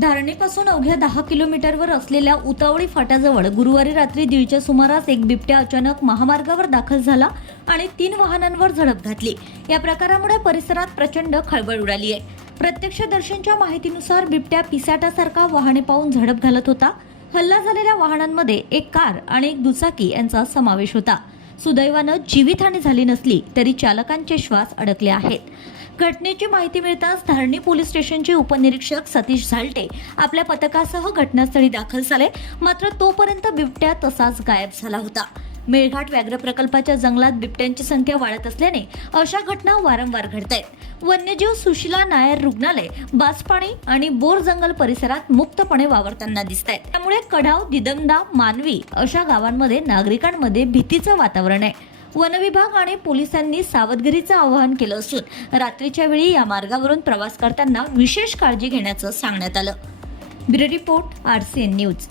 धारणेपासून अवघ्या दहा किलोमीटरवर असलेल्या उतावळी फाट्याजवळ गुरुवारी रात्री दीडच्या सुमारास एक बिबट्या अचानक महामार्गावर दाखल झाला आणि तीन वाहनांवर झडप घातली. या प्रकारामुळे परिसरात प्रचंड खळबळ उडाली आहे. प्रत्यक्षदर्शींच्या माहितीनुसार बिबट्या पिसाटासारखा वाहने पाहून झडप घालत होता. हल्ला झालेल्या वाहनांमध्ये एक कार आणि एक दुचाकी यांचा समावेश होता. सुदैवानं जीवितहानी झाली नसली तरी चालकांचे श्वास अडकले आहेत. घटनेची माहिती मिळताच धारणी पोलीस स्टेशनचे उपनिरीक्षक सतीश झालटे आपल्या पथकासह घटनास्थळी दाखल झाले. मात्र तोपर्यंत बिबट्या तसाच गायब झाला होता. मेळघाट व्याघ्र प्रकल्पाच्या जंगलात बिबट्यांची संख्या वाढत असल्याने अशा घटना वारंवार घडत आहेत वन्यजीव सुशिला नायर रुग्णालय बासपाणी आणि बोर जंगल परिसरात मुक्तपणे वावरताना दिसत आहेत त्यामुळे कढाव दिदमदा मानवी अशा गावांमध्ये नागरिकांमध्ये भीतीचं वातावरण आहे. वनविभाग आणि पोलिसांनी सावधगिरीचं आवाहन केलं असून रात्रीच्या वेळी या मार्गावरून प्रवास करताना विशेष काळजी घेण्याचं सांगण्यात आलं. Bureau report R C N news.